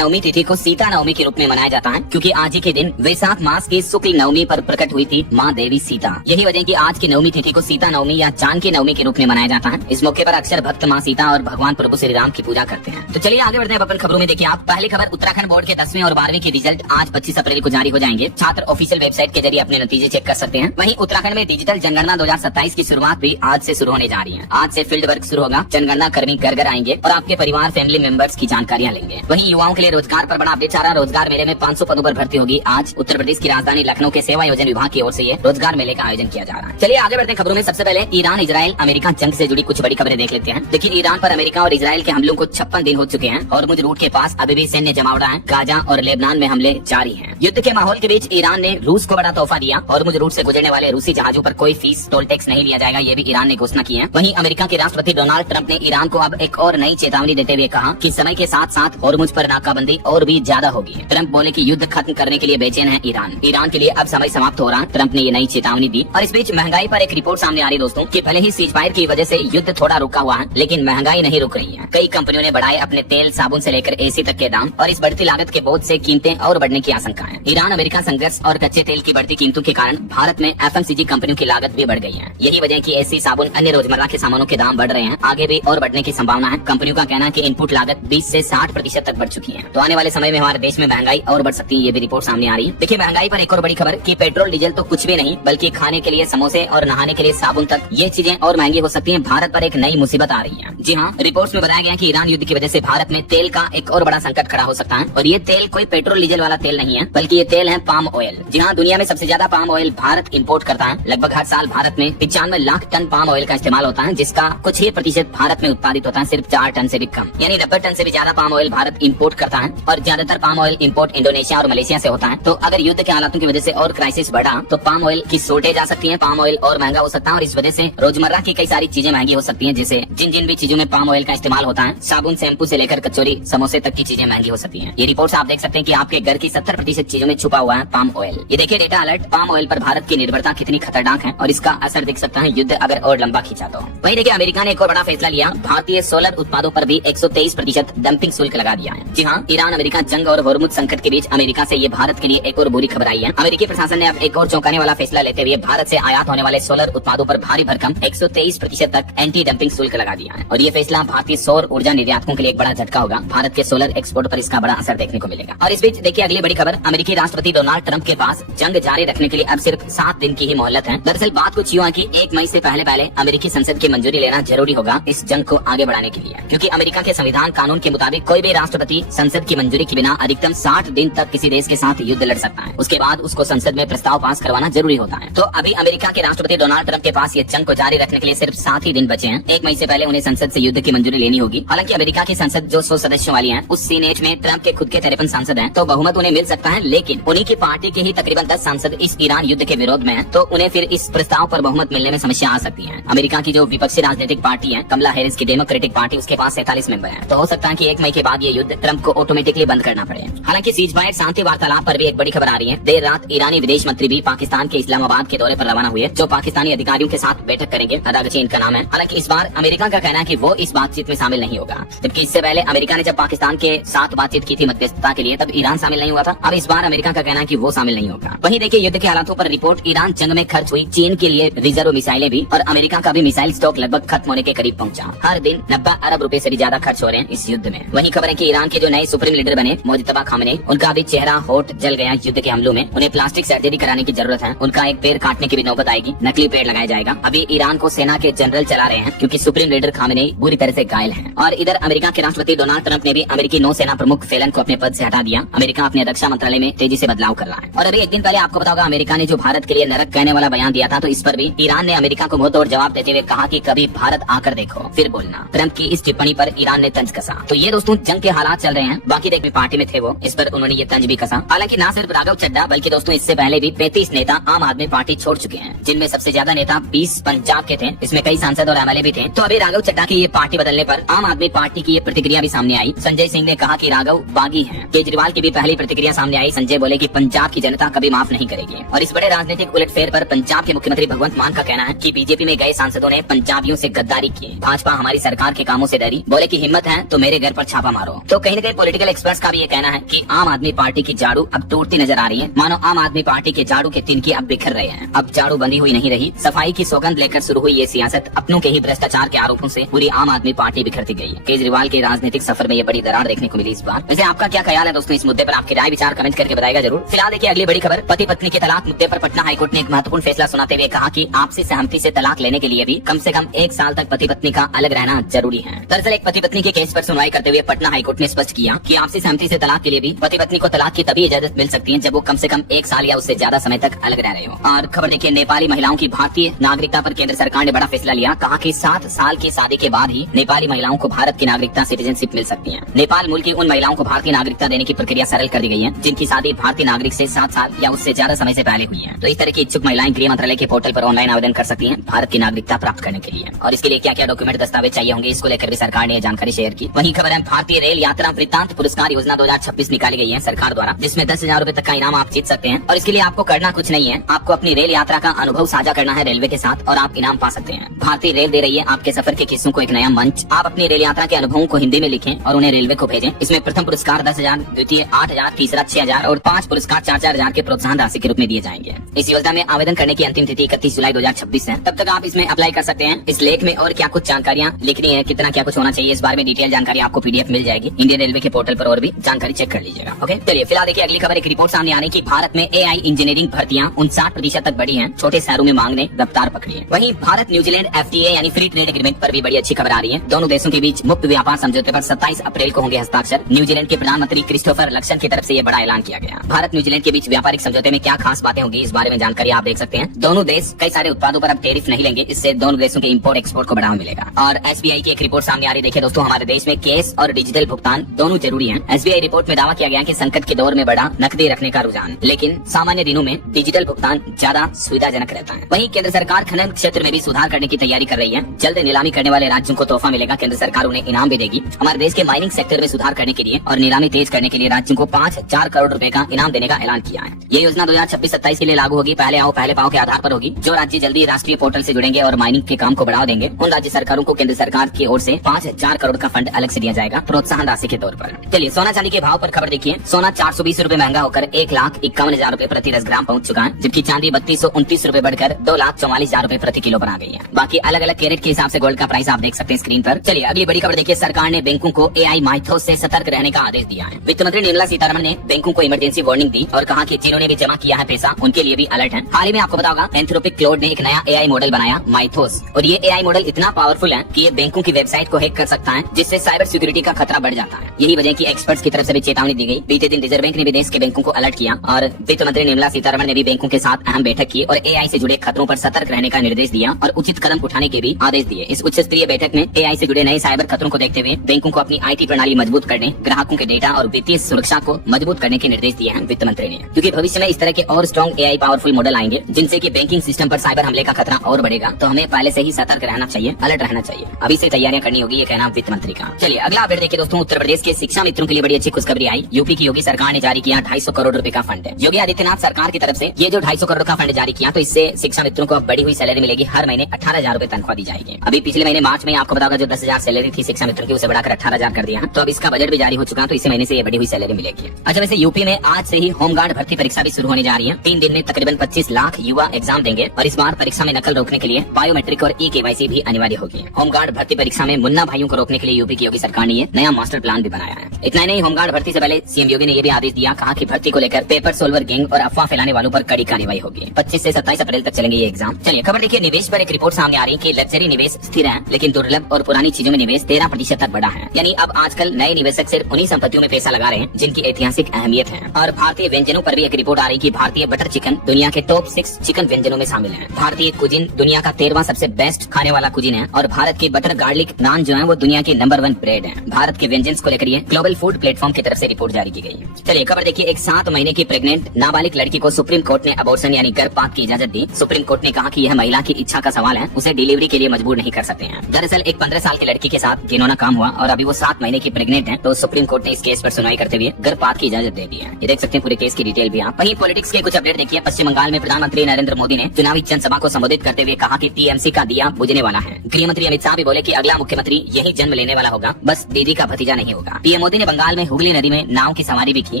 नवमी तिथि को सीता नवमी के रूप में मनाया जाता है क्योंकि आज ही के दिन वैशाख मास की शुक्ल नवमी पर प्रकट हुई थी माँ देवी सीता। यही वजह कि आज की नवमी तिथि को सीता नवमी या जानकी नवमी के रूप में मनाया जाता है। इस मौके पर अक्सर भक्त माँ सीता और भगवान प्रभु श्री राम की पूजा करते हैं। तो चलिए आगे बढ़ते हैं अपन खबरों में। देखिए आप पहली खबर, उत्तराखंड बोर्ड के 10वीं और 12वीं के रिजल्ट आज 25 अप्रैल को जारी हो जाएंगे। छात्र ऑफिशियल वेबसाइट के जरिए अपने नतीजे चेक कर सकते हैं। वहीं उत्तराखंड में डिजिटल जनगणना 2027 की शुरुआत भी आज से शुरू होने जा रही है। आज से फील्ड वर्क शुरू होगा, जनगणना कर्मी घर घर आएंगे और आपके परिवार फैमिली मेंबर्स की जानकारियां लेंगे। वहीं युवाओं के लिए रोजगार पर बड़ा अपडेट आ रहा है। रोजगार मेले में 500 पदों पर भर्ती होगी। आज उत्तर प्रदेश की राजधानी लखनऊ के सेवा योजना विभाग की ओर से ये रोजगार मेले का आयोजन किया जा रहा है। चलिए आगे बढ़ते हैं खबरों में। सबसे पहले ईरान इजराइल अमेरिका जंग से जुड़ी कुछ बड़ी खबरें देख लेते हैं। देखिए ईरान पर अमेरिका और इजराइल के हमलों को 56 दिन हो चुके हैं और मुझ रूट के पास अभी भी सैन्य जमावड़ा है। गाजा और लेबनान में हमले जारी हैं। युद्ध के माहौल के बीच ईरान ने रूस को बड़ा तोहफा दिया और मुझ रूट से गुजरने वाले रूसी जहाजों पर कोई फीस टोल टैक्स नहीं लिया जाएगा। ये भी ईरान ने घोषणा की है। वहीं अमेरिका के राष्ट्रपति डोनाल्ड ट्रंप ने ईरान को अब एक और नई चेतावनी देते हुए कहा कि समय के साथ साथ होर्मुज पर नाकाबंदी और भी ज्यादा होगी। ट्रंप बोले कि युद्ध खत्म करने के लिए बेचैन है ईरान के लिए अब समय समाप्त हो रहा है। ट्रंप ने ये नई चेतावनी दी। और इस बीच महंगाई पर एक रिपोर्ट सामने आ रही दोस्तों कि भले ही सीजफायर की वजह से युद्ध थोड़ा रुका हुआ है, लेकिन महंगाई नहीं रुक रही है। कई कंपनियों ने बढ़ाए अपने तेल साबुन से लेकर एसी तक के दाम और इस बढ़ती लागत के बोझ से कीमतें और बढ़ने की आशंका है। ईरान अमेरिका संघर्ष और कच्चे तेल की बढ़ती कीमतों के कारण भारत में एफएमसीजी कंपनियों की लागत भी बढ़ गई है। यही वजह की एसी साबुन अन्य रोजमर्रा के सामानों के दाम बढ़ रहे हैं। आगे भी और बढ़ने की संभावना है। कंपनियों का कहना है कि इनपुट लागत 20 से 60% तक बढ़ चुकी है। तो आने वाले समय में हमारे देश में महंगाई और बढ़ सकती है। ये भी रिपोर्ट सामने आ रही है। देखिए महंगाई पर एक और बड़ी खबर कि पेट्रोल डीजल तो कुछ भी नहीं, बल्कि खाने के लिए समोसे और नहाने के लिए साबुन तक ये चीजें और महंगी हो सकती हैं। भारत पर एक नई मुसीबत आ रही है। जी हाँ, रिपोर्ट्स में बताया गया कि ईरान युद्ध की वजह से भारत में तेल का एक और बड़ा संकट खड़ा हो सकता है। और ये तेल कोई पेट्रोल डीजल वाला तेल नहीं है, बल्कि ये तेल है पाम ऑयल। जी हाँ, दुनिया में सबसे ज्यादा पाम ऑयल भारत इंपोर्ट करता है। लगभग हर साल भारत में 95 लाख टन पाम ऑयल का इस्तेमाल होता है, जिसका कुछ ही प्रतिशत भारत में उत्पादित होता है, सिर्फ 4 टन से भी कम। यानी 90 टन से भी ज्यादा पाम ऑयल भारत इंपोर्ट करता है। और ज्यादातर पाम ऑयल इंपोर्ट इंडोनेशिया और मलेशिया से होता है। तो अगर युद्ध के हालातों की वजह से और क्राइसिस बढ़ा तो पाम ऑयल की शॉर्टेज आ सकती है। पाम ऑयल और महंगा हो सकता है और इस वजह से रोजमर्रा की कई सारी चीजें महंगी हो सकती हैं। जैसे जिन भी चीजों में पाम ऑयल का इस्तेमाल होता है, साबुन शैम्पू से लेकर कचौरी समोसे तक की चीजें महंगी हो सकती हैं। ये रिपोर्ट आप देख सकते हैं कि आपके घर की 70% चीजों में छुपा हुआ है पाम ऑयल। ये देखिए डेटा अलर्ट, पाम ऑयल पर भारत की निर्भरता कितनी खतरनाक है और इसका असर दिख सकता है युद्ध अगर और लंबा खींचा तो। वहीं देखिए अमेरिका ने एक और बड़ा फैसला लिया। भारतीय सोलर उत्पादों पर भी 123% डंपिंग शुल्क लगा दिया है। जी हाँ, ईरान अमेरिका जंग और होर्मुज संकट के बीच अमेरिका से ये भारत के लिए एक और बुरी खबर आई है। अमेरिकी प्रशासन ने अब एक और चौंकाने वाला फैसला लेते हुए भारत से आयात होने वाले सोलर उत्पादों पर भारी भरकम 123% तक एंटी डंपिंग शुल्क लगा दिया है। और ये फैसला भारतीय सौर ऊर्जा निर्यातकों के लिए एक बड़ा झटका होगा। भारत के सोलर एक्सपोर्ट पर इसका बड़ा असर देखने को मिलेगा। और इस बीच देखिए अगली बड़ी खबर, अमेरिकी राष्ट्रपति डोनाल्ड ट्रंप के पास जंग जारी रखने के लिए अब सिर्फ 7 दिन की ही मोहलत है। दरअसल बात कुछ यूं है कि 1 मई से पहले अमेरिकी संसद की मंजूरी लेना जरूरी होगा इस जंग को आगे बढ़ाने के लिए, क्योंकि अमेरिका के संविधान कानून के मुताबिक कोई भी राष्ट्रपति संसद की मंजूरी के बिना अधिकतम 60 दिन तक किसी देश के साथ युद्ध लड़ सकता है। उसके बाद उसको संसद में प्रस्ताव पास करवाना जरूरी होता है। तो अभी अमेरिका के राष्ट्रपति डोनाल्ड ट्रंप के पास ये जंग को जारी रखने के लिए सिर्फ 7 ही दिन बचे हैं। 1 मई से पहले उन्हें संसद से युद्ध की मंजूरी लेनी होगी। हालांकि अमेरिका की संसद जो 100 सदस्यों वाली है, उस सीनेट में ट्रंप के खुद के 53 सांसद हैं, तो बहुमत उन्हें मिल सकता है। लेकिन उन्हीं की पार्टी के ही तकरीबन 10 सांसद इस ईरान युद्ध के विरोध में हैं, तो उन्हें फिर इस प्रस्ताव पर बहुमत मिलने में समस्या आ सकती है। अमेरिका की जो विपक्षी राजनीतिक पार्टी है, कमला हैरिस की डेमोक्रेटिक पार्टी, उसके पास 47 मेंबर हैं। तो हो सकता है कि 1 मई के बाद ये युद्ध ट्रंप को ऑटोमेटिकली बंद करना पड़े। हालांकि सीजफायर शांति वार्तालाप पर भी एक बड़ी खबर आ रही है। देर रात ईरानी विदेश मंत्री भी पाकिस्तान के इस्लामाबाद के दौरे पर रवाना हुए, जो पाकिस्तानी अधिकारियों के साथ बैठक करेंगे। अदागची इनका नाम है। हालांकि इस बार अमेरिका का कहना है कि वो इस बातचीत में शामिल नहीं होगा, जबकि इससे पहले अमेरिका ने जब पाकिस्तान के साथ बातचीत की थी मध्यस्थता के लिए, तब ईरान शामिल नहीं हुआ था। अब इस बार अमेरिका का कहना है कि वो शामिल नहीं होगा। वहीं देखिए युद्ध के हालातों पर रिपोर्ट, ईरान जंग में खर्च हुई चीन के लिए रिजर्व मिसाइलें भी, और अमेरिका का भी मिसाइल स्टॉक लगभग खत्म होने के करीब पहुंचा। हर दिन 90 अरब रुपए से भी ज्यादा खर्च हो रहे हैं इस युद्ध में। वहीं खबर है कि ईरान के जो नए सुप्रीम लीडर बने मुजतबा खामनेई, उनका भी चेहरा होठ जल गया युद्ध के हमलों में। उन्हें प्लास्टिक सर्जरी कराने की जरूरत है। उनका एक पैर काटने की भी नौबत आएगी, नकली पेड़ लगाया जाएगा। अभी ईरान को सेना के जनरल चला रहे हैं, क्योंकि सुप्रीम लीडर खामनेई बुरी तरह से घायल हैं। और इधर अमेरिका के राष्ट्रपति डोनाल्ड ट्रंप ने भी अमेरिकी नौसेना प्रमुख फेलन को अपने पद से हटा दिया। अमेरिका अपने रक्षा मंत्रालय में तेजी से बदलाव कर रहा है। और अभी एक दिन पहले आपको पता होगा अमेरिका ने जो भारत के लिए नरक कहने वाला बयान दिया था, तो इस पर भी ईरान ने अमेरिका को मुंहतोड़ जवाब देते हुए कहा कि कभी भारत आकर देखो फिर बोलना। ट्रंप की इस टिप्पणी पर ईरान ने तंज कसा। तो ये दोस्तों जंग के हालात चल रहे हैं। बाकी देख पार्टी में थे वो, इस पर उन्होंने ये तंज भी कसा। हालांकि ना सिर्फ राघव चड्ढा, बल्कि दोस्तों इससे पहले भी 35 नेता आम आदमी पार्टी छोड़ चुके हैं, जिनमें सबसे ज्यादा नेता 20 पंजाब के थे। इसमें कई सांसद और एमएलए भी थे। तो अभी राघव चड्ढा की ये पार्टी बदलने पर आम आदमी पार्टी की ये प्रतिक्रिया भी सामने आई। संजय सिंह ने कहा कि राघव बागी हैं। केजरीवाल की भी पहली प्रतिक्रिया सामने आई। संजय बोले कि पंजाब की जनता कभी माफ नहीं करेगी। और इस बड़े राजनीतिक उलटफेर पर पंजाब के मुख्यमंत्री भगवंत मान का कहना है कि बीजेपी में गए सांसदों ने पंजाबियों से गद्दारी की। भाजपा हमारी सरकार के कामों से डरी, बोले कि हिम्मत है तो मेरे घर पर छापा मारो। तो कहीं न कहीं पॉलिटिकल एक्सपर्ट्स का भी ये कहना है कि आम आदमी पार्टी की झाड़ू अब टूटती नजर आ रही है। मानो आम आदमी पार्टी के झाड़ू के तिनके अब बिखर रहे हैं। अब झाड़ू बंधी हुई नहीं रही। सफाई की सौगंध लेकर शुरू हुई ये सियासत अपनों के ही भ्रष्टाचार के आरोपों से पूरी आम आदमी पार्टी बिखरती गई। केजरीवाल के राजनीतिक सफर में ये बड़ी दरार देखने को मिली इस बार। वैसे आपका क्या ख्याल है दोस्तों इस मुद्दे पर? आपकी राय विचार कमेंट करके बताएगा जरूर। फिलहाल देखिए अगली बड़ी खबर। पति पत्नी के तलाक मुद्दे पर पटना हाईकोर्ट ने एक महत्वपूर्ण फैसला सुनाते हुए कहा कि आपसी सहमति से तलाक लेने के लिए भी कम से कम 1 साल तक पति पत्नी का अलग रहना जरूरी है। दरअसल एक पति पत्नी के केस पर सुनवाई करते हुए पटना हाईकोर्ट ने स्पष्ट किया कि आपसी सहमति से तलाक के लिए भी पति पत्नी को तलाक की तभी इजाजत मिल सकती है जब वो कम से कम 1 साल या उससे ज्यादा समय तक अलग रह रहे हो। और खबर देखिए नेपाली महिलाओं की भारतीय नागरिकता पर केंद्र सरकार ने बड़ा फैसला लिया। कहा कि 7 साल की शादी के बाद ही नेपाली महिलाओं को भारत की नागरिकता सिटीजनशिप मिल सकती है। नेपाल मूल की उन महिलाओं को भारतीय नागरिकता देने की प्रक्रिया सरल कर दी गई है जिनकी शादी भारतीय नागरिक से 7 साल या उससे ज्यादा समय से पहले हुई है। तो इस तरह की इच्छुक महिलाएं गृह मंत्रालय के पोर्टल पर ऑनलाइन आवेदन कर सकती हैं भारत की नागरिकता प्राप्त करने के लिए। और इसके लिए क्या क्या डॉक्यूमेंट दस्तावेज चाहिए होंगे इसको लेकर भी सरकार ने जानकारी शेयर की। वहीं खबर है भारतीय रेल यात्रा वृत्तांत पुरस्कार योजना 2026 निकाली गई है सरकार द्वारा, जिसमें 10,000 रूपए तक का इनाम आप जीत सकते हैं। और इसके लिए आपको करना कुछ नहीं है, आपको अपनी रेल यात्रा का अनुभव साझा करना है रेलवे के साथ और आप इनाम पा सकते हैं। भारतीय रेल दे रही है आपके सफर के किस्सों को एक नया मंच। आप अपनी रेल यात्रा के अनुभवों को हिंदी में लिखें और उन्हें रेलवे को भेजें। इसमें प्रथम पुरस्कार 10,000, द्वितीय 8,000, तीसरा 6,000 और 5 पुरस्कार 4,000 के प्रोत्साहन राशि के रूप में दिए जाएंगे। इस योजना में आवेदन करने की अंतिम तिथि 31 जुलाई 2026 है। तब तक आप इसमें अप्लाई कर सकते हैं। इस लेख में और क्या कुछ जानकारियां लिखनी है, कितना क्या कुछ होना चाहिए, इस बारे में डिटेल जानकारी आपको पीडीएफ मिल जाएगी इंडियन रेलवे के पोर्टल पर, और भी जानकारी चेक कर लीजिएगा। ओके, चलिए फिलहाल देखिए अगली खबर। एक रिपोर्ट सामने आने की भारत में एआई इंजीनियरिंग भर्तियां 59% तक बढ़ी हैं। छोटे शहरों में मांग ने रफ्तार पकड़ी है। वहीं भारत न्यूजीलैंड FTA यानी फ्री ट्रेड एग्रीमेंट पर भी बड़ी अच्छी खबर आ रही है। दोनों देशों के बीच मुक्त व्यापार समझौते पर 27 अप्रैल को होंगे हस्ताक्षर। न्यूजीलैंड के प्रधानमंत्री क्रिस्टोफर लक्सन की तरफ से ये बड़ा ऐलान किया गया। भारत न्यूजीलैंड के बीच व्यापारिक समझौते में क्या खास बातें होंगी इस बारे में जानकारी आप देख सकते हैं। दोनों देश कई सारे उत्पादों पर अब टैरिफ नहीं लेंगे, इससे दोनों देशों के इंपोर्ट एक्सपोर्ट को बढ़ावा मिलेगा। और SBI की एक रिपोर्ट सामने आ रही है। देखिए दोस्तों, हमारे देश में कैश और डिजिटल भुगतान दोनों जरूरी है। SBI रिपोर्ट में दावा किया गया कि संकट के दौर में बढ़ा नकदी रखने का रुझान, लेकिन सामान्य दिनों में डिजिटल भुगतान ज्यादा सुविधाजनक रहता है। वहीं केंद्र सरकार खनन क्षेत्र में भी सुधार करने की तैयारी कर रही है। जल्द नीलामी करने वाले राज्यों को तोहफा मिलेगा, केंद्र सरकार उन्हें इनाम भी देगी। हमारे देश के माइनिंग सेक्टर में सुधार करने के लिए और नीलामी तेज करने के लिए राज्यों को 5,000 करोड़ रुपए का इनाम देने का ऐलान किया है। ये योजना 2026-27 के लिए लागू होगी। पहले आओ पहले पाओ के आधार पर होगी। जो राज्य जल्दी राष्ट्रीय पोर्टल से जुड़ेंगे और माइनिंग के काम को बढ़ावा देंगे, उन राज्य सरकारों को केंद्र सरकार की ओर से 5,000 करोड़ का फंड अलग से दिया जाएगा प्रोत्साहन राशि के तौर पर। चलिए सोना चांदी के भाव पर खबर देखिए। सोना 420 रूपए महंगा होकर 1,51,000 रूपए प्रति 10 ग्राम पहुंच चुका है, जबकि चांदी 3229 रूपए बढ़कर 2,44,000 रूपए प्रति किलो पर आ गई है। बाकी अलग अलग कैरेट के हिसाब से गोल्ड का प्राइस आप देख सकते हैं स्क्रीन पर। चलिए अगली बड़ी खबर देखिए। सरकार ने बैंकों को AI माइथोस से सतर्क रहने का आदेश दिया है। वित्त मंत्री निर्मला सीतारमण ने बैंकों को इमरजेंसी वार्निंग दी और कहा कि जिन्होंने भी जमा किया है पैसा उनके लिए भी अलर्ट है। हाल ही में आपको पता होगा एंथ्रोपिक क्लाउड ने एक नया AI मॉडल बनाया माइथोस, और ये AI मॉडल इतना पावरफुल है कि ये बैंकों की वेबसाइट को हैक कर सकता है, जिससे साइबर सिक्योरिटी का खतरा बढ़ जाता है। यही वजह की एक्सपर्ट्स की तरफ से भी चेतावनी दी गई। बीते दिन रिजर्व बैंक ने भी देश के बैंकों को अलर्ट किया और वित्त मंत्री निर्मला सीतारमण ने भी बैंकों के साथ अहम बैठक की और AI से जुड़े खतरों पर सतर्क रहने का निर्देश दिया और उचित कदम उठाने के भी आदेश दिए। इस उच्च स्तरीय बैठक में AI से जुड़े नए साइबर खतरों को देखते हुए बैंकों को अपनी IT प्रणाली मजबूत करने, ग्राहकों के डेटा और वित्तीय सुरक्षा को मजबूत करने के निर्देश दिए हैं वित्त मंत्री ने, क्योंकि भविष्य में इस तरह के और स्ट्रॉन्ग AI पावरफुल मॉडल आएंगे जिनसे कि बैंकिंग सिस्टम पर साइबर हमले का खतरा और बढ़ेगा। तो हमें पहले से ही सतर्क रहना चाहिए, अलर्ट रहना चाहिए, अभी से तैयारियां करनी होगी, ये कहना वित्त मंत्री का। चलिए अगला अपडेट देखिए दोस्तों। उत्तर प्रदेश के शिक्षा मित्रों के लिए बड़ी अच्छी खुशखबरी आई। यूपी की योगी सरकार ने जारी किया 250 करोड़ रुपए का फंड। योगी आदित्यनाथ सरकार की तरफ से ये जो 250 करोड़ का फंड जारी किया, तो इससे शिक्षा मित्रों को अब बढ़ी हुई सैलरी मिलेगी। हर महीने 18,000 रूपए तनख्वाह दी जाएगी। अभी पिछले महीने मार्च में आपको बताओगा जो 10,000 सैलरी थी शिक्षा मित्रों की, उसे बढ़ाकर 18,000 कर दिया। तो अब इसका बजट भी जारी हो चुका है, तो इसी महीने से ये बढ़ी हुई सैलरी मिलेगी। अच्छा, वैसे यूपी में आज से ही होमगार्ड भर्ती परीक्षा भी शुरू होने जा रही है। 3 दिन में तकरीबन 25 लाख युवा एग्जाम देंगे और इस बार परीक्षा में नकल रोकने के लिए बायोमेट्रिक और KYC भी अनिवार्य होगी। होमगार्ड भर्ती परीक्षा में मुन्ना भाइयों को रोकने के लिए यूपी की योगी सरकार ने ये नया मास्टर प्लान भी बनाया है। इतना ही नहीं, होमगार्ड भर्ती से पहले सीएम योगी ने ये भी आदेश दिया, कहा कि भर्ती को लेकर पेपर सोल्वर गैंग और अफवाह फैलाने वालों पर कड़ी कार्रवाई होगी। 25 से 27 अप्रैल तक चलेंगे ये एग्जाम। चलिए खबर देखिए। निवेश पर एक रिपोर्ट सामने आ रही है कि लग्जरी निवेश स्थिर है, लेकिन दुर्लभ और पुरानी चीजों में निवेश 13% तक बढ़ा है। यानी अब आजकल नए निवेशक सिर्फ उन्हीं संपत्तियों में पैसा लगा रहे हैं जिनकी ऐतिहासिक अहमियत है। और भारतीय व्यंजनों पर भी एक रिपोर्ट आ रही कि भारतीय बटर चिकन दुनिया के टॉप 6 चिकन व्यंजनों में शामिल है। भारतीय कुजिन दुनिया का 13वां सबसे बेस्ट खाने वाला कुजिन है और भारत की बटर गार्लिक नान जो है वो दुनिया के नंबर 1 ब्रेड है। भारत के व्यंजन को लेकर ये ग्लोबल फूड प्लेटफॉर्म की तरफ से रिपोर्ट जारी की गई। चलिए खबर देखिए। एक 7 महीने की प्रेग्नेंट नाबालिग लड़की को सुप्रीम कोर्ट ने अबॉर्शन यानी गर्भपात की इजाजत दी। सुप्रीम कोर्ट ने कहा कि यह महिला की इच्छा का सवाल है, उसे डिलीवरी के लिए मजबूर नहीं कर सकते हैं। दरअसल एक 15 साल की लड़की के साथ घिनौना काम हुआ और अभी वो 7 महीने की प्रेग्नेंट है, तो सुप्रीम कोर्ट ने इस केस पर सुनवाई करते हुए गर्भपात की इजाजत दे दी है। ये देख सकते हैं पूरे केस की डिटेल भी आप। वहीं पॉलिटिक्स के कुछ अपडेट देखिए। पश्चिम बंगाल में प्रधानमंत्री नरेंद्र मोदी ने चुनावी जनसभा को संबोधित करते हुए कहा कि TMC का दिया बुझने वाला है। गृह मंत्री अमित शाह भी बोले कि अगला मुख्यमंत्री यही जन्म लेने वाला होगा, बस दीदी का भतीजा नहीं होगा। PM पीएम मोदी ने बंगाल में हुगली नदी में नाव की सवारी भी की,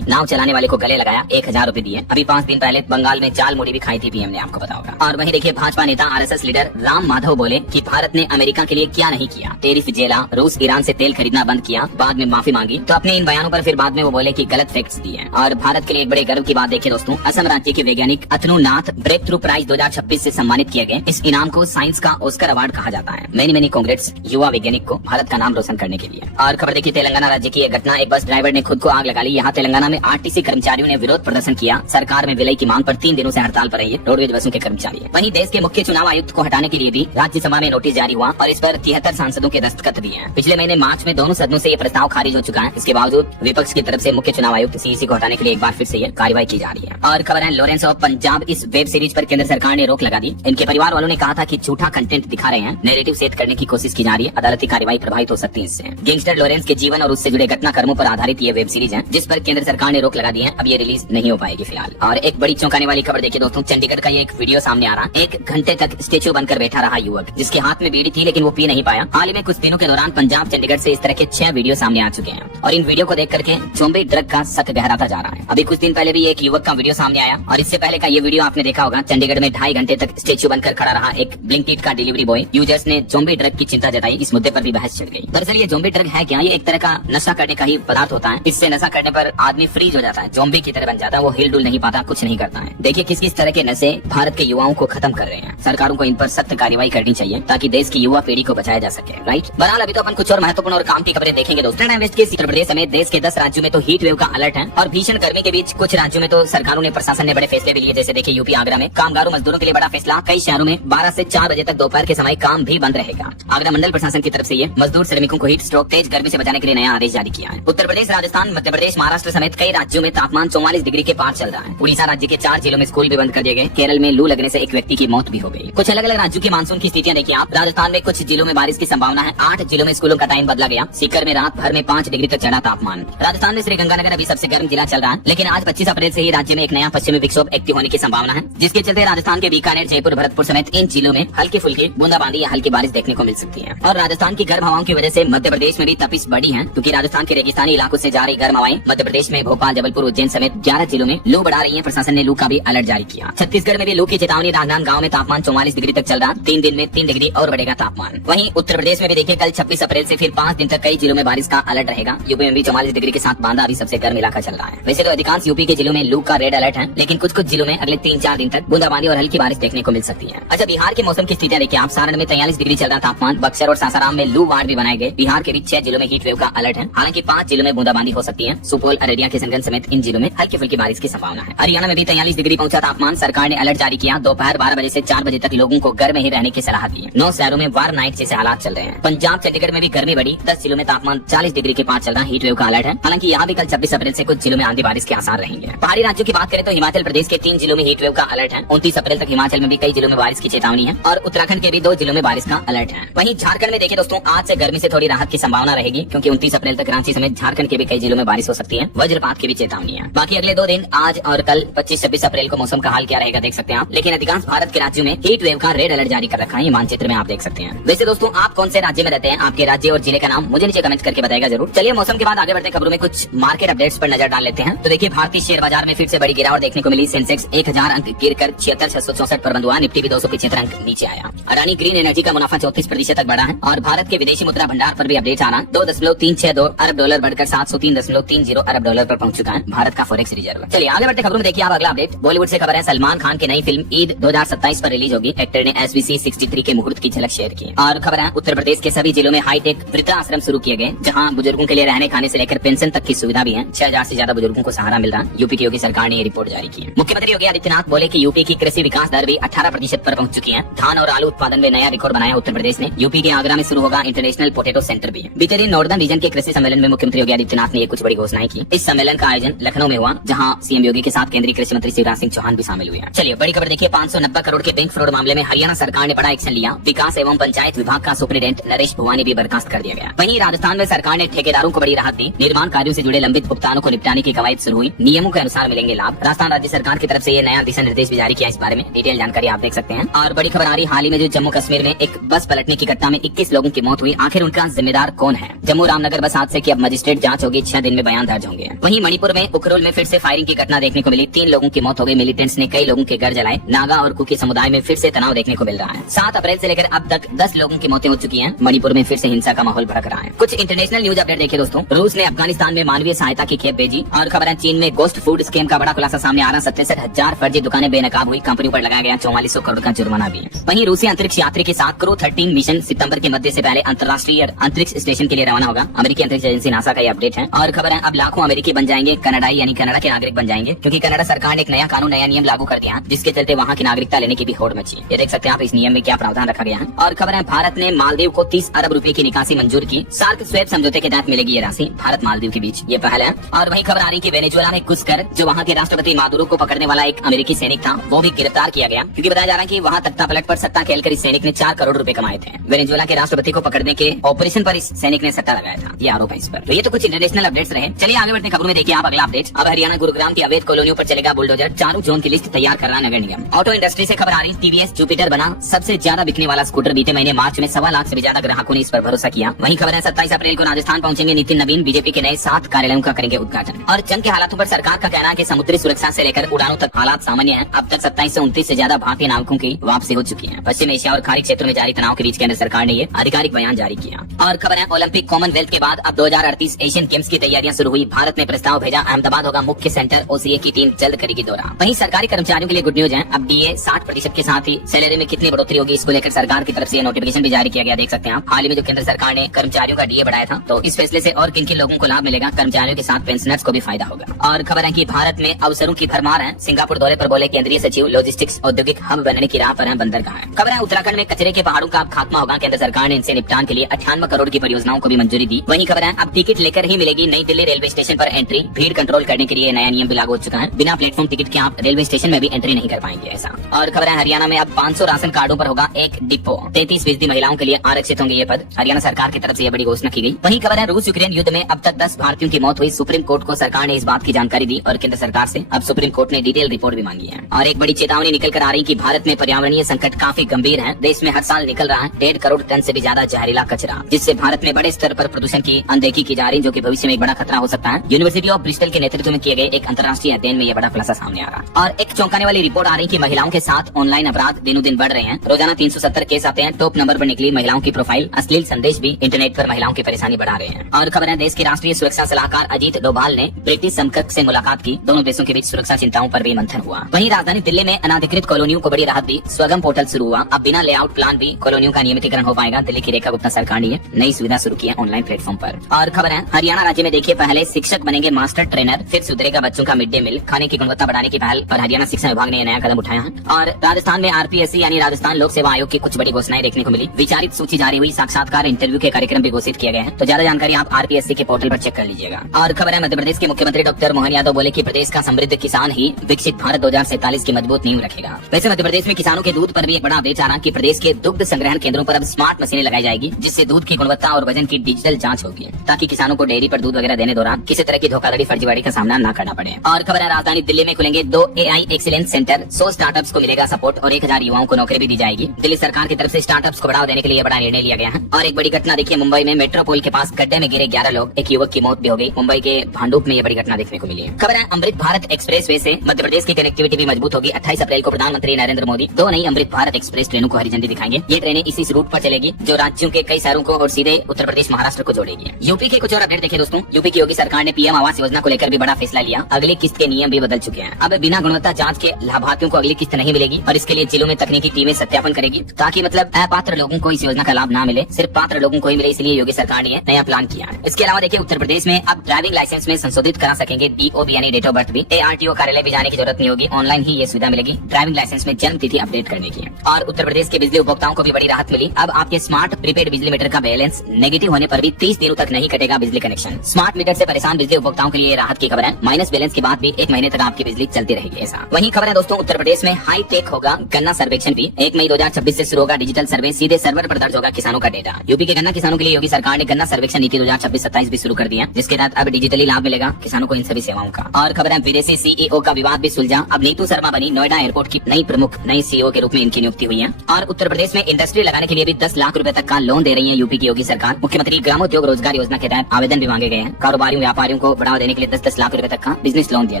नाव चलाने वाले को गले लगाया, 1000 रुपए दिए। अभी 5 दिन पहले बंगाल में जाल मुड़ी भी खाई थी पीएम ने, आपको पता होगा। और वहीं देखिए भाजपा नेता आरएसएस लीडर राम माधव बोले कि भारत ने अमेरिका के लिए क्या नहीं किया, टेरिफ जेला, रूस ईरान से तेल खरीदना बंद किया, बाद में माफी मांगी। तो अपने इन बयानों पर फिर बाद में वो बोले कि गलत फैक्ट्स दिए। और भारत के लिए एक बड़े गर्व की बात देखिए दोस्तों, असम राज्य के वैज्ञानिक अतनु नाथ ब्रेक थ्रू प्राइज 2026 से सम्मानित किए गए। इस इनाम को साइंस का ऑस्कर अवार्ड कहा जाता है। मैनी कांग्रेट्स युवा वैज्ञानिक को भारत का नाम रोशन करने के लिए। और खबर देखिए तेलंगाना राज्य की घटना, एक बस ड्राइवर ने खुद को आग लगा ली। यहाँ तेलंगाना में आरटीसी कर्मचारियों ने विरोध प्रदर्शन किया, सरकार में विलय की मांग पर 3 दिनों से हड़ताल पर रही रोडवेज बसों के कर्मचारी। वहीं देश के मुख्य चुनाव आयुक्त को हटाने के लिए भी राज्यसभा में नोटिस जारी हुआ और इस पर 73 सांसदों के दस्तखत दिए हैं। पिछले महीने मार्च में दोनों सदनों से ये प्रस्ताव खारिज हो चुका है। इसके बावजूद विपक्ष की तरफ से मुख्य चुनाव आयुक्त सीईसी को हटाने के लिए एक बार फिर से ये कार्रवाई की जा रही है। और खबर है लॉरेंस ऑफ पंजाब, इस वेब सीरीज पर केंद्र सरकार ने रोक लगा दी। इनके परिवार वालों ने कहा था कि झूठा कंटेंट दिखा रहे हैं, नैरेटिव सेट करने की कोशिश की जा रही है, अदालती कार्रवाई प्रभावित हो सकती है इससे। गैंगस्टर लॉरेंस के जीवन और उससे जुड़े घटनाक्रमों पर आधारित ये वेब सीरीज है, जिस पर केंद्र सरकार ने रोक लगा दी है। अब ये रिलीज नहीं हो पाएगी फिलहाल। और एक बड़ी चौंकाने वाली खबर देखिए दोस्तों, चंडीगढ़ का ये एक वीडियो सामने आ रहा है। 1 घंटे तक स्टेचू बनकर बैठा रहा युवक, जिसके हाथ में बीड़ी थी लेकिन वो पी नहीं पाया। हाल ही में कुछ दिनों के दौरान पंजाब चंडीगढ़ से इस तरह के 6 वीडियो सामने आ चुके हैं और इन वीडियो को देख करके ज़ॉम्बी ड्रग का शक गहराता जा रहा है। अभी कुछ दिन पहले भी एक युवक का वीडियो सामने आया और इससे पहले का ये वीडियो आपने देखा होगा। चंडीगढ़ में 2.5 घंटे तक स्टेचू बनकर खड़ा रहा एक ब्लिंकिट का डिलीवरी बॉय। यूजर्स ने ज़ॉम्बी ड्रग की चिंता जताई, इस मुद्दे पर भी बहस छिड़ गई। दरअसल ये ज़ॉम्बी ड्रग है क्या? ये एक तरह का नशा करने का ही पदार्थ होता है। इससे नशा करने पर आदमी फ्रीज हो जाता है, ज़ॉम्बी की तरह बन जाता है, वो हिल डुल नहीं पाता, कुछ नहीं करता है। देखिए किस किस तरह के नशे भारत के युवाओं को खत्म कर रहे हैं। सरकारों को इन पर सख्त कार्रवाई करनी चाहिए ताकि देश की युवा पीढ़ी को बचाया जा सके। राइट, बहरहाल अभी तो अपन कुछ और महत्वपूर्ण और काम की खबरें देखेंगे दोस्तों। वेस्ट के उत्तर प्रदेश समेत देश के 10 राज्यों में तो हीट वेव का अलर्ट है और भीषण गर्मी के बीच कुछ राज्यों में तो सरकारों ने, प्रशासन ने बड़े फैसले भी लिए। जैसे देखिए यूपी आगरा में कामगारों मजदूरों के लिए बड़ा फैसला, कई शहरों में 12 से 4 बजे तक दोपहर के समय काम भी बंद रहेगा। आगरा मंडल प्रशासन की तरफ से ये मजदूर श्रमिकों को हीट स्ट्रोक, तेज गर्मी से बचाने के लिए नया आदेश जारी किया है। उत्तर प्रदेश, राजस्थान, मध्य प्रदेश, महाराष्ट्र समेत कई राज्यों में तापमान 44 डिग्री के पार चल रहा है। उड़ीसा राज्य के 4 जिलों में स्कूल भी बंद कर दिए गए। केरल में लू लगने से एक व्यक्ति की मौत भी हो गई। कुछ अलग अलग राज्यों की मानसून की स्थितियां देखिए आप। राजस्थान में कुछ जिलों में बारिश की संभावना है। 8 जिलों में स्कूलों का टाइम बदला गया। सीकर में रात भर में 5 डिग्री तक चढ़ा तापमान। राजस्थान में श्रीगंगानगर अभी सबसे गर्म जिला चल रहा है, लेकिन आज 25 अप्रैल से ही राज्य में एक नया पश्चिमी विक्षोभ एक्टिव होने की संभावना है, जिसके चलते राजस्थान के बीकानेर, जयपुर, भरतपुर समेत इन जिलों में हल्की फुल्की बूंदाबांदी या हल्की बारिश देखने को मिल सकती है। और राजस्थान की गर्म हवाओं की वजह से मध्य प्रदेश में भी तपिश बढ़ी है, क्योंकि राजस्थान के रेगिस्तानी इलाकों से जा रही गर्म हवाएं मध्य प्रदेश में भोपाल, जबलपुर, उज्जैन समेत 11 जिलों में लू बढ़ा रही है। प्रशासन ने लू का भी अलर्ट जारी किया। छत्तीसगढ़ में भी लू की चेतावनी। राजनांदगांव में तापमान 44 डिग्री तक चल रहा, 3 दिन में 3 डिग्री और बढ़ेगा तापमान। वहीं उत्तर प्रदेश में भी देखिए कल 26 अप्रैल से फिर 5 दिन तक कई जिलों में बारिश का अलर्ट रहेगा। यूपी में भी 44 डिग्री के साथ बांदा अभी सबसे गर्म इलाका चल रहा है। वैसे तो अधिकांश यूपी के जिलों में लू का रेड अलर्ट है, लेकिन कुछ कुछ जिलों में अगले 3-4 दिन तक बूंदाबांदी और हल्की बारिश देखने को मिल सकती है। अच्छा, बिहार के मौसम की स्थितियां देखिए आप। सारण में 43 डिग्री चल रहा तापमान। बक्सर और सासाराम में लू वार्ड भी बनाए गए। बिहार के भी 6 जिलों में हीट वेव का अलर्ट है। हालांकि 5 जिलों में बूंदाबांदी हो सकती है। सुपौल, अररिया, किशनगंज समेत इन जिलों में हल्की फुल्की बारिश की संभावना है। हरियाणा में भी 43 डिग्री पहुंचा तापमान। सरकार ने अलर्ट जारी किया। दोपहर 12 बजे से 4 बजे तक लोगों को घर में ही रहने की सलाह दी। 9 शहरों में वार नाइट जैसे हालात चल रहे हैं। पंजाब, चंडीगढ़ में भी गर्मी बढ़ी। 10 जिलों में तापमान 40 डिग्री के पार चल रहा। हीट वेव का अलर्ट है। हालांकि यहाँ भी कल 26 अप्रैल से कुछ जिलों में आंधी बारिश के आसार रहेंगे। पहाड़ी राज्यों की बात करें तो हिमाचल प्रदेश के 3 जिलों में हीट वेव का अलर्ट है। 29 अप्रैल तक हिमाचल में भी कई जिलों में बारिश की चेतावनी है और उत्तराखंड के भी 2 जिलों में बारिश का अलर्ट है। वहीं झारखंड में देखिए दोस्तों आज से गर्मी से थोड़ी राहत की संभावना रहेगी, क्योंकि 29 अप्रैल तक रांची समेत झारखंड के भी कई जिलों में बारिश हो सकती है। वज्रपात की भी चेतावनी है। बाकी अगले 2 दिन आज और कल 25-26 अप्रैल को मौसम का हाल क्या रहेगा देख सकते हैं आप। लेकिन अधिकांश भारत के राज्यों में हीट वेव का रेड अलर्ट जारी कर रखा है। ये मानचित्र में आप देख सकते हैं। वैसे दोस्तों आप कौन से राज्य में रहते हैं? आपके राज्य और जिले का नाम मुझे नीचे कमेंट करके बताएगा जरूर। चलिए मौसम के बाद आगे बढ़ते खबरों में कुछ मार्केट अपडेट्स पर नजर डाल लेते हैं। तो देखिए भारतीय शेयर बाजार में फिर से बड़ी गिरावट देखने को मिली। सेंसेक्स 1000 अंक गिरकर 76,664 पर बंद हुआ। निफ्टी भी 275 अंक नीचे आया। अडानी ग्रीन एनर्जी का मुनाफा 34% तक बढ़ा है और भारत के विदेशी मुद्रा भंडार पर भी अपडेट आ रहा। 2.362 अरब डॉलर बढ़कर 703.30 अरब डॉलर पर पहुंच चुका है भारत का फॉरेक्स रिजर्व। चलिए आगे बढ़ते खबरों में देखिए आप अगला अपडेट। बॉलीवुड से खबर है, सलमान खान की नई फिल्म ईद 2027 पर रिलीज होगी। एक्टर ने SVC 63 के मुहूर्त की झलक शेयर की। और खबर है उत्तर प्रदेश के सभी जिलों में हाईटेक वृद्धाश्रम शुरू किए गए, जहां बुजुर्गों के लिए रहने खाने से लेकर पेंशन तक की सुविधा भी है। 6000 से ज्यादा बुजुर्गों को सहारा मिल रहा है। यूपी की योगी सरकार ने ये रिपोर्ट जारी की है। मुख्यमंत्री योगी आदित्यनाथ बोले कि यूपी की कृषि विकास दर भी 18% पर पहुंच चुकी है। धान और आलू उत्पादन में नया रिकॉर्ड बनाया उत्तर प्रदेश ने। यूपी के आगरा में शुरू होगा इंटरनेशनल पोटैटो सेंटर भी। बीते दिन नॉर्दर्न रीजन के कृषि सम्मेलन में मुख्यमंत्री योगी आदित्यनाथ ने कुछ बड़ी घोषणाएं की। इस सम्मेलन का आयोजन लखनऊ में हुआ, जहां सीएम योगी के साथ केंद्रीय कृषि मंत्री शिवराज सिंह चौहान भी शामिल हुए। चलिए बड़ी खबर देखिए। 590 करोड़ के बैंक फ्रॉड मामले में हरियाणा सरकार ने बड़ा एक्शन लिया। विकास एवं पंचायत विभाग का सुपरिटेंडेंट नरेश भुवानी भी बर्खास्त कर दिया गया। वहीं राजस्थान में सरकार ने ठेकेदारों को बड़ी राहत दी। निर्माण कार्यों से जुड़े लंबित भुगतानों को निपटाने की कवायद शुरू हुई। नियमों के अनुसार मिलेंगे लाभ। राजस्थान राज्य सरकार की तरफ से ये नया दिशा निर्देश भी जारी किया। इस बारे में डिटेल जानकारी आप देख सकते हैं। और बड़ी खबर आ रही हाल ही में जो जम्मू कश्मीर में एक बस पलटने की घटना में 21 लोगों की मौत हुई। आखिर उनका जिम्मेदार कौन है? जम्मू रामनगर बस हादसे की अब मजिस्ट्रेट जांच होगी, 6 दिन में बयान दर्ज होंगे। वहीं मणिपुर में उखरुल में फिर से फायरिंग की घटना देखने को मिली, 3 लोगों की मौत हो गई। मिलिटेंट्स ने कई लोगों के घर जलाए। नागा और कुकी समुदाय में फिर से तनाव देखने को मिल रहा है। 7 अप्रैल से लेकर अब तक 10 लोगों की मौतें हो चुकी हैं। मणिपुर में फिर से हिंसा का माहौल भड़क रहा है। कुछ इंटरनेशनल न्यूज अपडेट देखिए दोस्तों। रूस ने अफगानिस्तान में मानवीय सहायता की खेप भेजी। और खबर है चीन में गोस्ट फूड स्कीम का बड़ा खुलासा सामने आ रहा। 67,000 फर्जी दुकानें बेनकाब हुई। कंपनी पर लगाया गया 4400 करोड़ का जुर्माना भी। वहीं रूसी अंतरिक्ष यात्री के साथ क्रू 13 मिशन सितंबर के मध्य से पहले अंतर्राष्ट्रीय अंतरिक्ष स्टेशन के लिए रवाना होगा। अमेरिकी अंतरिक्ष एजेंसी नासा का ये अपडेट है। और खबर है अब लाखों अमेरिकी बन जाएंगे कनाडाई, यानी कनाडा के नागरिक बन जाएंगे, क्योंकि कनाडा सरकार ने एक नया कानून, नया नियम लागू कर दिया, जिसके चलते वहाँ की नागरिकता लेने की भी होड़ मची। ये देख सकते हैं आप इस नियम में क्या प्रावधान रखा गया है। और खबर है भारत ने मालदीव को 30 अरब रुपए की निकासी मंजूर की। सार्क स्वेप समझौते के तहत मिलेगी ये राशि भारत मालदीव के बीच, ये पहल है। और वही खबर आ रही कि वेनेजुएला में घुसकर जो वहाँ के राष्ट्रपति मादुरो को पकड़ने वाला एक अमेरिकी सैनिक था, वो भी गिरफ्तार किया गया, क्योंकि बताया जा रहा है कि वहाँ तख्ता पलट पर सत्ता खेलकर इस सैनिक ने 4 करोड़ रुपए कमाए थे। वेनेजुएला के राष्ट्रपति को पकड़ने के ऑपरेशन पर इस सैनिक ने सट्टा लगाया था, ये आरोप है इस पर। तो ये तो कुछ इंटरनेशनल अपडेट्स रहे। चलिए आगे बढ़ते खबरों में देखिए आप अगला अपडेट। अब हरियाणा गुरुग्राम की अवैध कॉलोनियों पर चलेगा बुलडोजर, चारों जोन की लिस्ट तैयार कर रहा नगर निगम। ऑटो इंडस्ट्री से खबर आ रही, टीवीएस जुपिटर बना सबसे ज्यादा बिकने वाला स्कूटर। बीते महीने मार्च में 1.25 लाख से भी ज्यादा ग्राहकों ने इस पर भरोसा किया। वहीं खबर है 27 अप्रैल को राजस्थान पहुंचेंगे नितिन नवीन, बीजेपी के नए 7 कार्यालयों का करेंगे उद्घाटन। और जंग के हालातों पर सरकार का कहना है कि समुद्री सुरक्षा से लेकर उड़ानों तक हालात सामान्य हैं। अब तक 27 से 29 से ज्यादा भारतीय नाविकों की वापसी हो चुकी है। पश्चिम एशिया और खाड़ी क्षेत्रों में जारी तनाव के बीच केंद्र सरकार ने ये आधिकारिक बयान जारी किया। और खबर है ओलंपिक कॉमनवेल्थ के बाद अब 2038 एशियन गेम्स की तैयारियां शुरू हुई। भारत ने प्रस्ताव भेजा, अहमदाबाद होगा मुख्य सेंटर, ओसीए की टीम जल्द करेगी दौरा। वहीं सरकारी कर्मचारियों के लिए गुड न्यूज है, अब डीए 60% के साथ ही सैलरी में कितनी बढ़ोतरी होगी, इसको लेकर सरकार की तरफ से नोटिफिकेशन भी जारी किया गया। देख सकते हैं आप, हाल ही में जो केंद्र सरकार ने कर्मचारियों का डीए बढ़ाया था, तो इस फैसले से और किन किन लोगों को लाभ मिलेगा, कर्मचारियों के साथ पेंशनर्स को भी फायदा होगा। और खबर है कि भारत में अवसरों की भरमार है, सिंगापुर दौरे पर बोले केंद्रीय सचिव, लॉजिस्टिक्स औद्योगिक हब बनने की राह पर है बंदरगाह। खबर है उत्तराखंड में कचरे के पहाड़ों का अब खात्मा होगा, केंद्र सरकार ने इनसे निपटान के लिए 58 करोड़ की परियोजनाओं को भी मंजूरी दी। वहीं खबर है अब टिकट लेकर ही मिलेगी नई दिल्ली रेलवे स्टेशन पर एंट्री, भीड़ कंट्रोल करने के लिए नया नियम भी लागू हो चुका है। बिना प्लेटफॉर्म टिकट के आप रेलवे स्टेशन में भी एंट्री नहीं कर पाएंगे ऐसा। और खबर है हरियाणा में अब 500 राशन कार्डों पर होगा एक डिपो, 33% महिलाओं के लिए आरक्षित होंगे ये पद। हरियाणा सरकार की तरफ से यह बड़ी घोषणा की गई। वहीं खबर है रूस यूक्रेन युद्ध में अब तक 10 भारतीयों की मौत हुई। सुप्रीम कोर्ट को सरकार ने इस बात की जानकारी दी और केंद्र सरकार से अब सुप्रीम कोर्ट ने डिटेल रिपोर्ट भी मांगी है। और एक बड़ी चेतावनी निकल कर आ रही कि भारत में पर्यावरणीय संकट काफी गंभीर है। देश में हर साल निकल रहा है 1.5 करोड़ टन से भी ज्यादा जहरीला कचरा, जिससे भारत में बड़े स्तर पर प्रदूषण की अनदेखी की जा रही, जो कि भविष्य में एक बड़ा खतरा हो सकता है। यूनिवर्सिटी ऑफ ब्रिस्टल के नेतृत्व में किए गए एक अंतर्राष्ट्रीय अध्ययन में यह बड़ा खुलासा सामने आ रहा। और एक चौंकाने वाली रिपोर्ट आ रही कि महिलाओं के साथ ऑनलाइन अपराध दिनों दिन बढ़ रहे हैं। रोजाना 370 केस आते हैं। टॉप नंबर पर निकली महिलाओं की प्रोफाइल, अश्लील संदेश भी इंटरनेट पर महिलाओं की परेशानी बढ़ा रहे हैं। और खबर है देश के राष्ट्रीय सुरक्षा सलाहकार अजीत डोभाल ने ब्रिटिश समकक्ष से मुलाकात की। दोनों देशों के बीच सुरक्षा चिंताओं पर भी मंथन हुआ। वहीं राजधानी दिल्ली में अनाधिकृत कॉलोनियों को बड़ी राहत दी। स्वगम पोर्टल शुरू हुआ, अब बिना लेआउट प्लान भी कॉलोनियों का नियमितीकरण हो पाएगा। दिल्ली की रेखा गुप्ता सरकार ने नई सुविधा शुरू की है ऑनलाइन प्लेटफॉर्म पर। और खबर है हरियाणा राज्य में देखिए पहले शिक्षक बनेंगे मास्टर ट्रेनर, फिर सुधरेगा बच्चों का मिड डे मील। खाने की गुणवत्ता बढ़ाने की पहल पर हरियाणा शिक्षा विभाग ने नया कदम उठाया है। और राजस्थान में आरपीएससी यानी राजस्थान लोक सेवा आयोग की कुछ बड़ी घोषणाएं देखने को मिली। विचारित सूची जारी हुई, साक्षात्कार इंटरव्यू के कार्यक्रम भी घोषित किए गए हैं। तो ज्यादा जानकारी आप आरपीएससी के पोर्टल पर चेक कर लीजिएगा। और खबर है मध्य प्रदेश के मुख्यमंत्री डॉक्टर मोहन यादव बोले कि प्रदेश का समृद्ध किसान ही विकसित भारत 2047 की मजबूत नींव रखेगा। वैसे मध्य प्रदेश में किसानों के दूध पर भी एक बड़ा अपडेट आ रहा कि प्रदेश के दुग्ध संग्रहण केंद्रों पर अब स्मार्ट मशीनें लगाई जाएगी, जिससे दूध की गुणवत्ता और वजन की डिजिटल जांच होगी, ताकि किसानों को डेयरी पर दूध वगैरह देने दौरान किसी तरह की धोखाधड़ी फर्जीवाड़ी का सामना न करना पड़े। और खबर है राजधानी दिल्ली में खुलेंगे 2 AI एक्सीलेंस सेंटर, 100 स्टार्टअप्स को मिलेगा सपोर्ट और 1000 युवाओं को नौकरी भी दी जाएगी। दिल्ली सरकार की तरफ से स्टार्टअप्स को बढ़ावा देने के लिए बड़ा निर्णय लिया गया है। और एक बड़ी घटना देखिए मुंबई में मेट्रोपोल के पास गड्ढे में गिरे 11 लोग, एक युवक की मौत भी हो गई। मुंबई के भांडुप में यह बड़ी घटना देखने को मिली है। खबर है अमृत भारत एक्सप्रेस वे से मध्य प्रदेश की कनेक्टिविटी भी मजबूत होगी। 28 अप्रैल को प्रधानमंत्री नरेंद्र मोदी 2 नई अमृत भारत एक्सप्रेस ट्रेनों को हरी झंडी दिखाएंगे। ये ट्रेनें इसी रूट पर चलेगी जो राज्यों के कई शहरों को और सीधे उत्तर प्रदेश महाराष्ट्र को जोड़ेगी। यूपी के कुछ और अपडेट देखिए दोस्तों। यूपी की योगी सरकार ने पीएम आवास योजना को लेकर भी बड़ा फैसला लिया। अगली किस्त के नियम भी बदल चुके हैं। अब बिना गुणवत्ता जांच के लाभार्थियों को अगली किस्त नहीं मिलेगी और इसके लिए जिलों में तकनीकी टीमें सत्यापन करेगी, ताकि मतलब अपात्र लोगों को इस योजना का लाभ न मिले, सिर्फ पात्र लोगों को ही मिले। इसलिए योगी सरकार ने नया प्लान किया है। इसके अलावा देखिए उत्तर प्रदेश में अब ड्राइविंग लाइसेंस में संशोधित करा सकेंगे DOB यानी डेट ऑफ बर्थ भी। ARTO कार्यालय भी जाने की जरूरत नहीं होगी, ऑनलाइन ही ये सुविधा मिलेगी ड्राइविंग लाइसेंस में जन्म तिथि अपडेट करने की। और उत्तर प्रदेश के बिजली उपभोक्ताओं को भी बड़ी राहत मिली। अब आपके स्मार्ट प्रीपेड बिजली मीटर का बैलेंस नेगेटिव होने पर भी 30 दिनों तक नहीं कटेगा बिजली कनेक्शन। स्मार्ट मीटर से परेशान बिजली उपभोक्ताओं के लिए राहत की खबर है। माइनस बैलेंस के बाद भी 1 महीने तक आपकी बिजली चलती रहेगी ऐसा। वहीं खबर है दोस्तों उत्तर प्रदेश में हाई टेक होगा गन्ना सर्वेक्षण भी। 1 मई 2026 से शुरू होगा डिजिटल सर्वे, सीधे सर्वर पर दर्ज होगा किसानों का डेटा। यूपी के गन्ना किसानों के लिए योगी सरकार ने गन्ना सर्वेक्षण नीति 2026-27 भी शुरू कर दिया, जिसके तहत अब डिजिटली लाभ मिलेगा किसानों को इन सभी सेवाओं का। और खबर है विदेशी CEO का विवाद भी सुलझा। अब नीतू शर्मा बनी नोएडा एयरपोर्ट की नई प्रमुख, नई CEO के रूप में इनकी नियुक्ति हुई है। और उत्तर प्रदेश में इंडस्ट्री लगाने के लिए भी 10 लाख रुपए तक का लोन दे रही है यूपी की योगी सरकार। मुख्यमंत्री ग्रामोद्योग रोजगार योजना योजना के तहत आवेदन भी मांगे गए हैं। कारोबारियों व्यापारियों को बढ़ावा देने के लिए 10-10 लाख रुपए तक का बिजनेस लोन दिया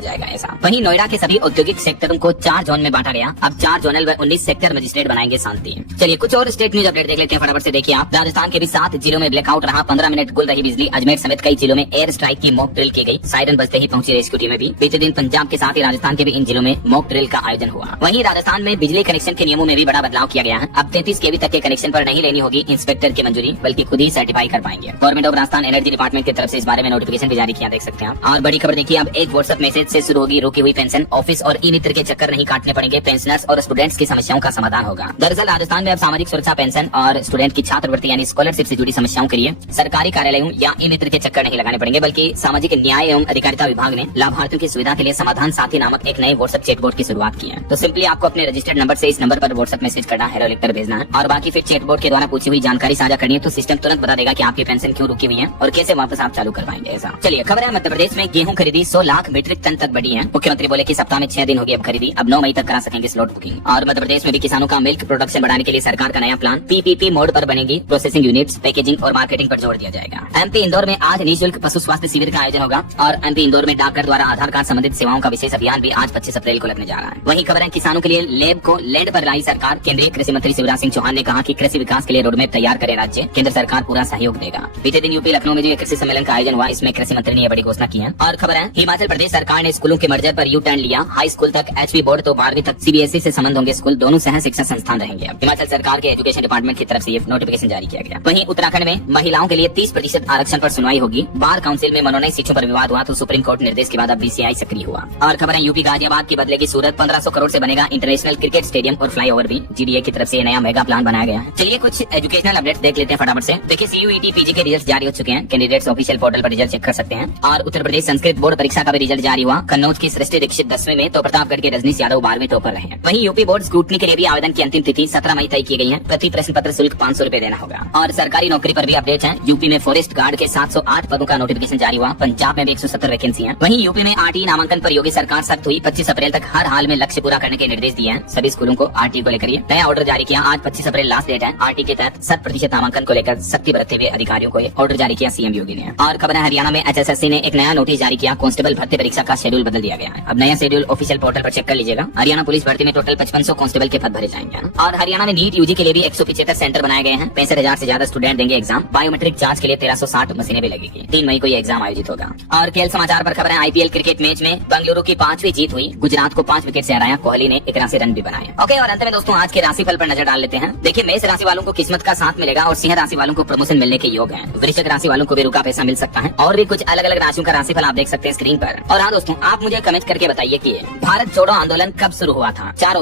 जाएगा ऐसा। वहीं नोएडा के सभी औद्योगिक सेक्टरों को 4 जोन में बांटा गया। अब 4 जोनल व 19 सेक्टर मजिस्ट्रेट बनाएंगे शांति। चलिए कुछ और स्टेट न्यूज अपडेट देख लेते हैं फटाफट से। देखिए आप, राजस्थान के भी 7 जिलों में ब्लैकआउट रहा, 15 मिनट गुल रही बिजली। अजमेर समेत कई जिलों में एयर स्ट्राइक की मॉक ड्रिल की गई। सायरन बजते ही पहुंची रेस्क्यू टीमें भी। बीते दिन पंजाब के साथ ही राजस्थान के भी इन जिलों में मॉक ड्रिल का आयोजन हुआ। वहीं राजस्थान में बिजली कनेक्शन के नियमों में भी बड़ा बदलाव किया गया है। अब 33 kV तक के कनेक्शन पर नहीं लेनी होगी इंस्पेक्टर की मंजूरी, बल्कि खुद ही सर्टिफाई कर पाएंगे। Government of Rajasthan energy department की तरफ से इस बारे में नोटिफिकेशन भी जारी किया, देख सकते हैं आप। और बड़ी खबर देखिए, अब एक व्हाट्सएप मैसेज से शुरू होगी रुकी हुई पेंशन। ऑफिस और ई मित्र के चक्कर नहीं काटने पड़ेंगे, पेंशनर्स और स्टूडेंट्स की समस्याओं का समाधान होगा। दरअसल राजस्थान में अब सामाजिक सुरक्षा पेंशन और स्टूडेंट की छात्रवृत्ति यानी स्कॉलरशिप से जुड़ी समस्याओं के लिए सरकारी कार्यालयों या ई मित्र के चक्कर नहीं लगाने पड़ेंगे, बल्कि सामाजिक न्याय एवं अधिकारिता विभाग ने लाभार्थियों की सुविधा के लिए समाधान साथी नामक एक नए व्हाट्सएप चैटबॉट की शुरुआत की है। तो सिंपली आपको अपने रजिस्टर्ड नंबर से इस नंबर पर व्हाट्सएप मैसेज करना है, हेलो लिखकर भेजना है और बाकी फिर चैटबॉट के द्वारा पूछी हुई जानकारी साझा करनी है। तो सिस्टम तुरंत बता देगा कि आपकी पेंशन क्यों रुकी हुई है और कैसे वापस आप चालू कर पाएंगे ऐसा। चलिए खबर है, मध्य प्रदेश में गेहूं खरीदी 100 लाख मीट्रिक टन तक बढ़ी है। मुख्यमंत्री बोले कि सप्ताह में 6 दिन होगी अब खरीदी, अब 9 मई तक करा सकेंगे स्लॉट बुकिंग। और मध्य प्रदेश में भी किसानों का मिल्क प्रोडक्शन बढ़ाने के लिए सरकार का नया प्लान PPP मोड पर बनेगी। प्रोसेसिंग यूनिट्स, पैकेजिंग और मार्केटिंग पर जोर दिया जाएगा। MP इंदौर में आज निःशुल्क पशु स्वास्थ्य शिविर का आयोजन होगा और MP इंदौर में डाकघर द्वारा आधार कार्ड संबंधित सेवाओं का विशेष अभियान भी आज 25 अप्रैल को लगने जा रहा है। वहीं खबर है, किसानों के लिए लैब को लैंड पर लाई सरकार। केंद्रीय कृषि मंत्री शिवराज सिंह चौहान ने कहा कि कृषि विकास के लिए रोडमैप तैयार करे राज्य, केंद्र सरकार पूरा सहयोग देगा। बीते दिन यूपी लखनऊ में जो कृषि सम्मेलन का आयोजन हुआ, इसमें कृषि मंत्री ने यह बड़ी घोषणा की है। और खबर है, हिमाचल प्रदेश सरकार ने स्कूलों के मर्जर पर यू टर्न लिया। हाई स्कूल तक HP बोर्ड तो 12वीं तक CBSE से संबंध होंगे स्कूल, दोनों सह शिक्षा संस्थान रहेंगे। अब हिमाचल सरकार के एजुकेशन डिपार्टमेंट की तरफ से ये नोटिफिकेशन जारी किया गया। वहीं उत्तराखंड में महिलाओं के लिए 30% आरक्षण पर सुनवाई होगी। बार काउंसिल में मनोनयन सीटों पर विवाद हुआ तो सुप्रीम कोर्ट निर्देश के बाद अब BCI सक्रिय हुआ। और खबर है, यूपी गाजियाबाद की बदलेगी सूरत, 1500 करोड़ से बनेगा इंटरनेशनल क्रिकेट स्टेडियम और फ्लाईओवर भी। GDA की तरफ से नया मेगा प्लान बनाया गया है। चलिए कुछ एजुकेशनल अपडेट देख लेते हैं फटाफट से। देखिए CUET PG के रिजल्ट जारी हो चुके हैं, कैंडिडेट्स ऑफिशियल पोर्टल पर रिजल्ट चेक कर सकते हैं। और उत्तर प्रदेश संस्कृत बोर्ड परीक्षा का भी रिजल्ट जारी हुआ। कन्नौज की सृष्टि दीक्षित 10वीं में तो प्रतापगढ़ के रजनीश यादव 12वीं टॉपर रहे हैं। वहीं यूपी बोर्ड स्क्रूटनी के लिए भी आवेदन की अंतिम तिथि 17 मई तय की गई है। प्रति प्रश्न पत्र शुल्क 500 रुपए देना होगा। और सरकारी नौकरी पर भी अपडेट है। यूपी में फॉरेस्ट गार्ड के 708 पदों का नोटिफिकेशन जारी हुआ। पंजाब में भी 170 वैकेंसी है। वहीं यूपी में RTE नामांकन पर योगी सरकार सख्त हुई। 25 अप्रैल तक हर हाल में लक्ष्य पूरा करने के निर्देश दिए हैं सभी स्कूलों को। RTE को लेकर नया ऑर्डर जारी किया। आज 25 अप्रैल लास्ट डेट है। RTE के तहत 100% नामांकन को लेकर सख्ती बरतते हुए अधिकारियों को ऑर्डर जारी किया CM योगी ने। और खबर है, हरियाणा में HSSC ने एक नया नोटिस जारी किया। कांस्टेबल भर्ती परीक्षा का शेड्यूल बदल दिया गया है। अब नया शेड्यूल ऑफिशियल पोर्टल पर चेक कर लीजिएगा। हरियाणा पुलिस भर्ती में टोटल 5500 कांस्टेबल के पद भरे जाएंगे। और हरियाणा में नीट UG के लिए भी 175 सेंटर बनाए गए हैं। 65,000 से ज्यादा स्टूडेंट देंगे एग्जाम। बायोमेट्रिक जांच के लिए 1360 मशीनें भी लगेगी। 3 मई को ये एग्जाम आयोजित होगा। और खेल समाचार पर खबर है, IPL क्रिकेट मैच में बेंगलुरु की 5वीं जीत हुई। गुजरात को 5 विकेट से हराया। कोहली ने 81 रन भी बनाए। ओके, और अंत में दोस्तों आज के राशिफल पर नजर डाल लेते हैं। देखिए मेष राशि वालों को किस्मत का साथ मिलेगा और सिंह राशि वालों को प्रमोशन मिलने के योग है। वृश्चिक राशि वालों को भी रुका पैसा मिल सकता है। और भी कुछ अलग अलग राशियों का राशिफल आप देख सकते हैं स्क्रीन पर। और हाँ दोस्तों, आप मुझे कमेंट करके बताइए कि भारत छोड़ो आंदोलन कब शुरू हुआ था। 4